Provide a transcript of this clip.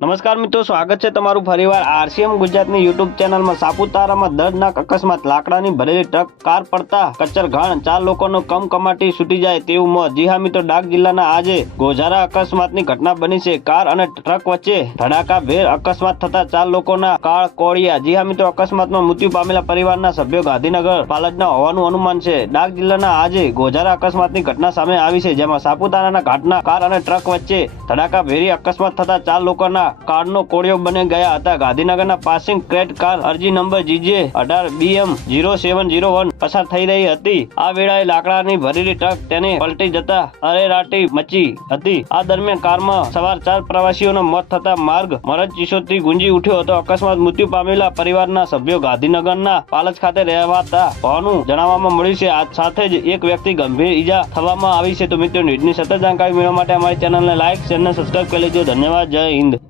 નમસ્કાર મિત્રો, સ્વાગત છે તમારું ફરીવાર આરસીએમ ગુજરાતની યુટ્યુબ ચેનલમાં. સાપુતારામાં દર્દનાક અકસ્માત, લાકડાની ભરેલી ટ્રક, કાર પડતા કચ્છર ઘાણ, ચાર લોકોનો કમકમાટી છૂટી જાય તેવું મોત. જી હા મિત્રો ડાંગ જિલ્લાના આજે ગોઝારા અકસ્માતની ઘટના બની છે. કાર અને ટ્રક વચ્ચે ધડાકા ભેર અકસ્માત થતા ચાર લોકોના કાળ કોળિયા. જી હા મિત્રો, અકસ્માતમાં મૃત્યુ પામેલા પરિવારના સભ્યો ગાંધીનગર પાલજના હોવાનું અનુમાન છે. ડાંગ જિલ્લાના આજે ગોઝારા અકસ્માતની ઘટના સામે આવી છે, જેમાં સાપુતારાના ઘાટના કાર અને ટ્રક વચ્ચે ધડાકા ભેરી અકસ્માત થતા ચાર લોકોના કારનો કોળિયો બની ગયા હતા. ગાંધીનગરના પાસિંગ ક્રેટ કાર અરજી નંબર જીજે અઢાર BM zero seven zero one પસાર થઈ રહી હતી. આ વેળાએ લાકડાની ભરેલી ટ્રક તેને પલટી જતા અરેરાટી મચી હતી. આ દરમિયાન કારમાં સવાર ચાર પ્રવાસીઓના મોત થતા માર્ગ મરજ ચીસોથી ગુંજી ઉઠ્યો હતો. અકસ્માત મૃત્યુ પામેલા પરિવારના સભ્યો ગાંધીનગરના પાલજ ખાતે રહેવાતા હોવાનું જણાવવામાં મળ્યું છે આ સાથે જ એક વ્યક્તિ ગંભીર ઈજા થવામાં આવી છે. તો મિત્રો, ન્યૂઝની સતત જાણકારી મેળવવા માટે અમારી ચેનલને લાઈક, શેર સબસ્ક્રાઈબ કરી લેજો. ધન્યવાદ. જય હિન્દ.